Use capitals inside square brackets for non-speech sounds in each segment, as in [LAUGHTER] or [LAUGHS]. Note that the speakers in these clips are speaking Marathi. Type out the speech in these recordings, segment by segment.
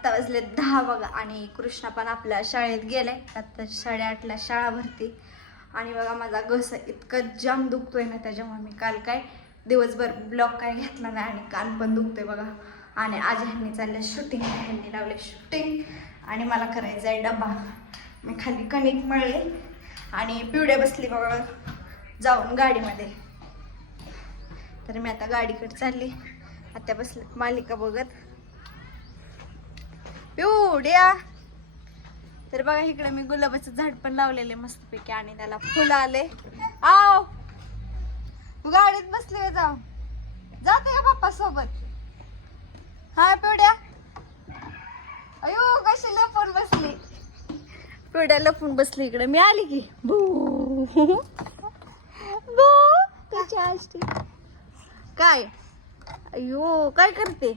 आत्ता वाजले दहा बघा. आणि कृष्णा पण आपल्या शाळेत गेलाय. आता साडेआठला शाळा भरती. आणि बघा माझा घसा इतकं जाम दुखतोय ना त्याच्यामुळे मी काल काय दिवसभर ब्लॉक काय घेतला नाही आणि कान पण दुखतोय बघा. आणि आज ह्यांनी चाललं शूटिंग ह्यांनी लावले शूटिंग आणि मला करायचं आहे डबा. मी खाली कणिक मळले. आणि पिवड्या बसली बघा. जाऊन गाडीमध्ये. तर मी आता गाडीकडे चालली. आता बसले. मालिका बघत. पिवड्या. तर बघा इकडे मी गुलाबाचं झाड पण लावलेले मस्तपैकी आणि त्याला फुलं आले. आव गाडीत बसली जाऊ. जाते का पप्पा सोबत हाय पिवड्या. अयो कशी लपून बसली. पिवड्या लपून बसली इकडे. मी आली की. भू बू कशी असते काय? अयो काय करते?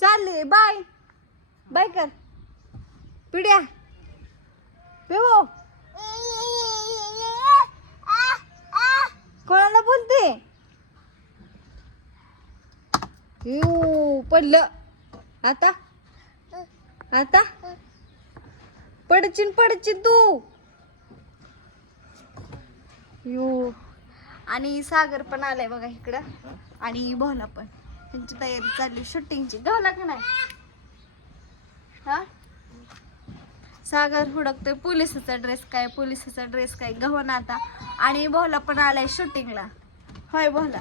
चालले बाय. बाय कर. पिढ्या. पिवो कोणाला बोलते? येऊ पडलं. आता? आता? पडचिन पडचिन तू. यू आणि सागर पण आलाय बघा इकडं. आणि भोला पण. त्यांची तयारी चालली शूटिंगची गवला का नाही. हा? सागर हुडकतोय पोलिसाचा ड्रेस काय पोलिसाचा ड्रेस काय गव्हाणा आता. आणि भोला पण आलाय शूटिंगला होय भोला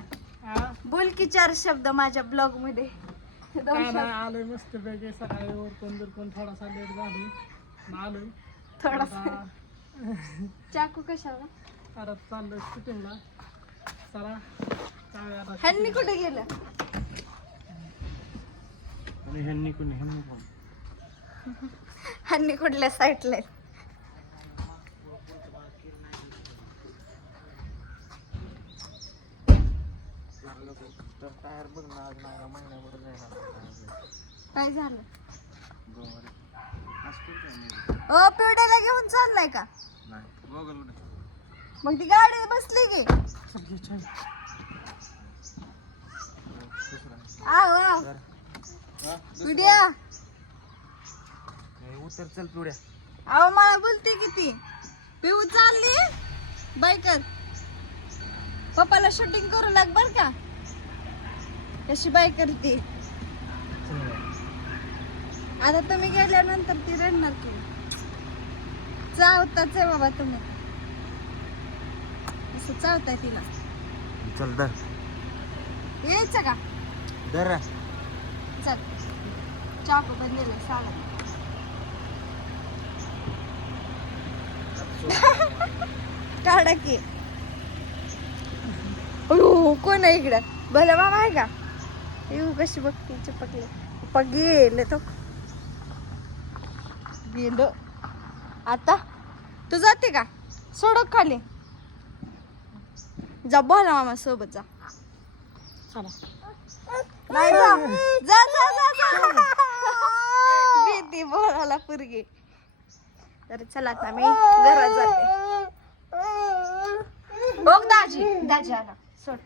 बोल की चार शब्द माझ्या ब्लॉगमध्ये. आलोय मस्त पैकी. सकाळी बिरकून थोडासा लेट झालोय मग आलोय. थोडासा. आता चाकू कशाला? परत चाललोय शूटिंगला चला ह्यांनी कुठे गेलं? ह्यांनी कोणी ह्यांनी कोण? ह्यांनी कुठल्या साईडला टायर बघ ना आज नाही महिन्याभर जायला काय झालं? ओ पिवड्याला घेऊन चाललाय का? मग ती गाडी बसली की. आव आव उतर चल पिवड्या अहो मला बोलते किती पिऊ चालली. बायकर पप्पाला शूटिंग करू लाग बर का. कशी बाय करते. आता तुम्ही गेल्यानंतर ती रडणार की. चावताच आहे बाबा तुम्ही. असं चावताय तिला. चल दर यायचं का? दर चल [LAUGHS] काढा की. अयो कोण आहे इकडं? भलं मामा आहे का? येऊ कशी बघते चिपकले. पप्पा गेले तो. गेलो. आता? तू जाते का? सोडक खाली. जा बोला मामा सोबत जा. जा. जा जा जा [LAUGHS] भीती बोलायला पुरगी. तर चला आता मी घरात जाते. बघ दाजी. दाजी आला. सोड.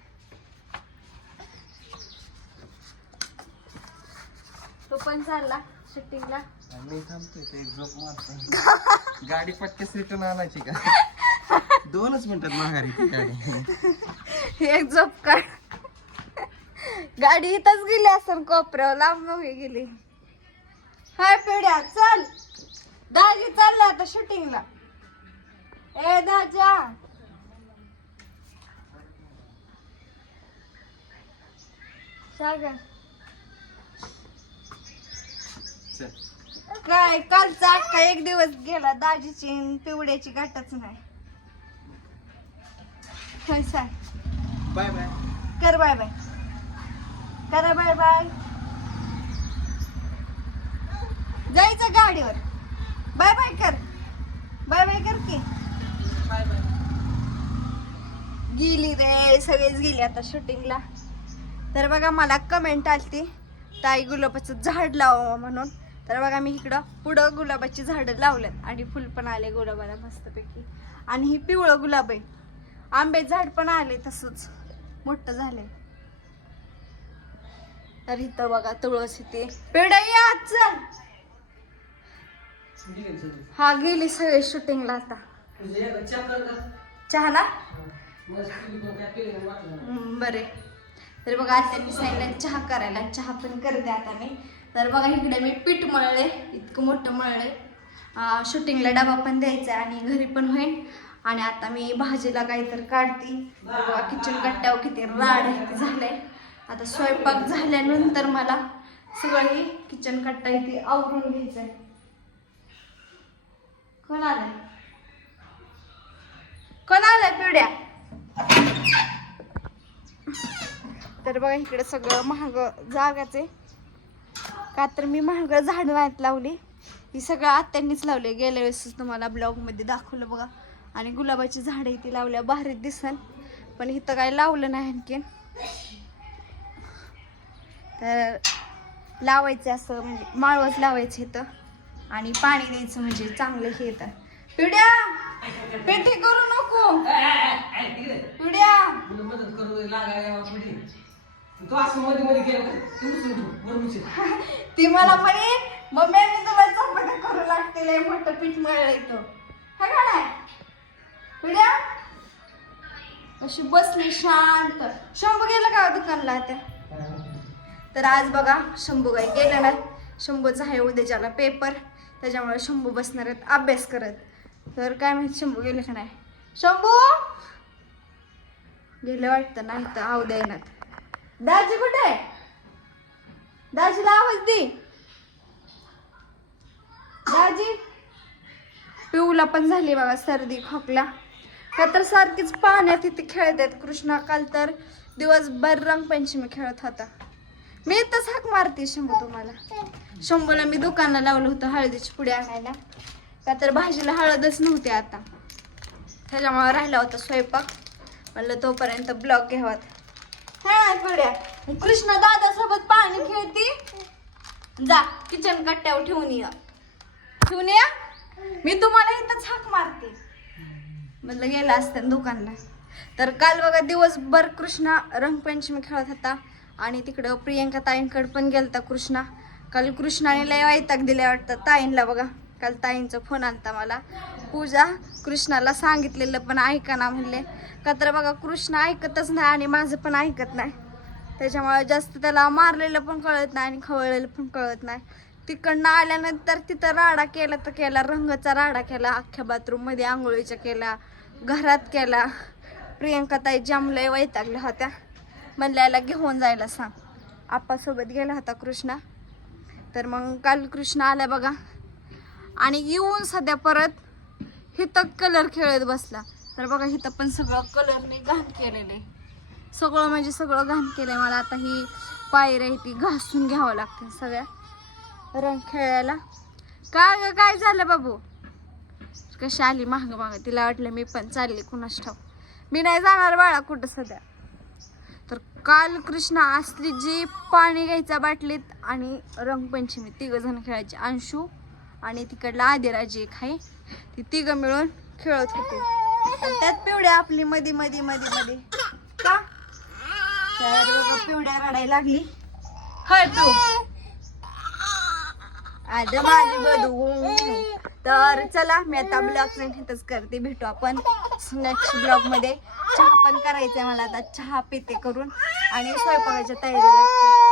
तो पण चालला शूटिंगला मी थांबतोय ते एक झोप मारतो गाडी पटकस रिटर्न आणायची का? दोनच मिनिटात माघारी ती गाडी. एक झोप काढ. गाडी इथंच गेली असं कोपऱ्यावर लांब नव्हे गेली. हाय पिढ्या चल. दाजी चालला आता शूटिंगला ए दाजा. सागर. काय कालचा अख्खा एक दिवस गेला दाजीची पिवड्याची गाठच नाही. सांग बाय बाय. कर बाय बाय. करा बाय बाय. जायचं गाडीवर. बाय बाय कर. बाय बाय कर की. बाय बाय गेली रे सगळेच गेली आता शूटिंगला तर बघा मला कमेंट आलती ताई गुलाबाचं झाड लावा म्हणून. तर बघा मी इकडं पुढं गुलाबाची झाडं लावल्यात आणि फुल पण आले गुलाबाला मस्तपैकी. आणि ही पिवळं गुलाब आहे. आंबे झाड पण आले तसंच. मोठं झाले तर इथं बघा तुळस इथे. पेढा या चल हा गेली सगळे शूटिंगला आता. चहा ना. बरे तर बघा आता मी सांगितलं चहा करायला चहा पण करते आता मी. तर बघा इकडे मी पीठ मळले इतकं मोठं मळले. शूटिंगला डबा पण द्यायचा आणि घरी पण होईल आणि आता मी भाजीला काहीतरी काढते. बघा किचन कट्ट्यावर किती राड आहे झालंय. आता स्वयंपाक झाल्यानंतर मला सगळं किचन कट्टा इथे आवरून घ्यायचंय. कोण आलंय? कोण आलाय पिढ्या? तर बघा इकडे सगळं महाग जागाच आहे. का तर मी महाग झाडं नाहीत लावली. ही सगळं आत्यांनीच लावले. गेल्या वेळेस तुम्हाला ब्लॉगमध्ये दाखवलं बघा. आणि गुलाबाची झाडं इथे लावल्या. भारीत दिसन पण इथं काय लावलं नाही आणखीन. तर लावायचं असं म्हणजे माळवच लावायचं इथं. आणि पाणी द्यायचं म्हणजे चांगलं हे येतं पिढ्या पेठी करू नको. पिढ्या [LAUGHS] ती मला म्हणे मम्मी मी तुला चपात्या करू लागते लय मोठं पीठ मळलंय तो. हा का नाही? पिढ्या अशी बसली शांत. शंभू गेला का दुकानला त्या तर आज बघा शंभू काही गेलेला. शंभूचा आहे उद्याच्याला पेपर त्याच्यामुळे शंभू बसणार आहेत अभ्यास करत. तर काय माहिती शंभू गेले का नाही? शंभू! गेले वाटतं नाही तर आव येणार दाजी कुठे आहे? दाजीला आवाज दे. दाजी! पिऊला पण झाली बघा सर्दी खोकला. का तर सारखीच पाण्यात इथे खेळत आहेत कृष्णा. काल तर दिवसभर रंगपंचमी खेळत होता. मी इथंच हाक मारते शंभू तुम्हाला. शंभूला मी दुकानाला लावलं होतं हळदीची पुडी आणायला. का तर भाजीला हळदच नव्हती आता. त्याच्यामुळे राहिला होता स्वयंपाक. म्हणलं तोपर्यंत ब्लॉक घ्यावात. हा पुड्या. कृष्णा दादा सोबत पाणी खेळती. जा किचन कट्ट्यावर ठेवून या. ठेवून या? मी तुम्हाला इथंच हाक मारते. म्हणलं गेला असतं दुकानला. तर काल बघा दिवसभर कृष्णा रंगपंचमी खेळत होता. आणि तिकडं प्रियंका ताईंकडे पण गेलता कृष्णा. काल कृष्णाने लय वैताग दिले वाटतं ताईंला बघा. काल ताईंचा फोन आलता मला. पूजा कृष्णाला सांगितलेलं पण ऐका ना म्हणले. का तर बघा कृष्ण ऐकतच नाही आणि माझं पण ऐकत नाही. त्याच्यामुळे जास्त त्याला मारलेलं पण कळत नाही आणि खवळलेलं पण कळत नाही. तिकडनं आल्यानंतर तिथं राडा केला तर केला रंगाचा राडा केला अख्ख्या बाथरूममध्ये आंघोळीच्या केला घरात केला. प्रियंका ताई जमलंय वैतागल्या होत्या. म्हणल्याला घेऊन जायला सांग. आप्पासोबत गेला होता कृष्णा. तर मग काल कृष्णा आला बघा. आणि येऊन सध्या परत हिथं कलर खेळत बसला. तर बघा हिथं पण सगळं कलरने घाण केलेलं. आहे सगळं म्हणजे सगळं घाण केलंय मला. आता ही पायऱ्या आहे ती घासून घ्यावं लागते सगळ्या. रंग खेळायला. काय ग काय झालं बाबू? कशी आली माग माग? तिला वाटलं मी पण चालली कुणाच ठाऊ मी नाही जाणार बाळा कुठं सध्या. तर काल कृष्णा असली जी पाणी घ्यायचा बाटलीत आणि रंगपंचमी तिघंजण खेळायचे. अंशू आणि तिकडला आदिराजी एक आहे. ती तिघं मिळून खेळत होते. त्यात पिवड्या आपली मधी मधी मधी मध्ये का? तर पिवड्या रडायला लागली. हय तू. आज माझी बदू तर चला मी आता ब्लॉग इथंच करते. भेटू आपण नेक्स्ट ब्लॉगमध्ये. चहा पण करायचंय मला आता. चहा पिते करून आणि स्वयंपाकाच्या तयारीला लागते.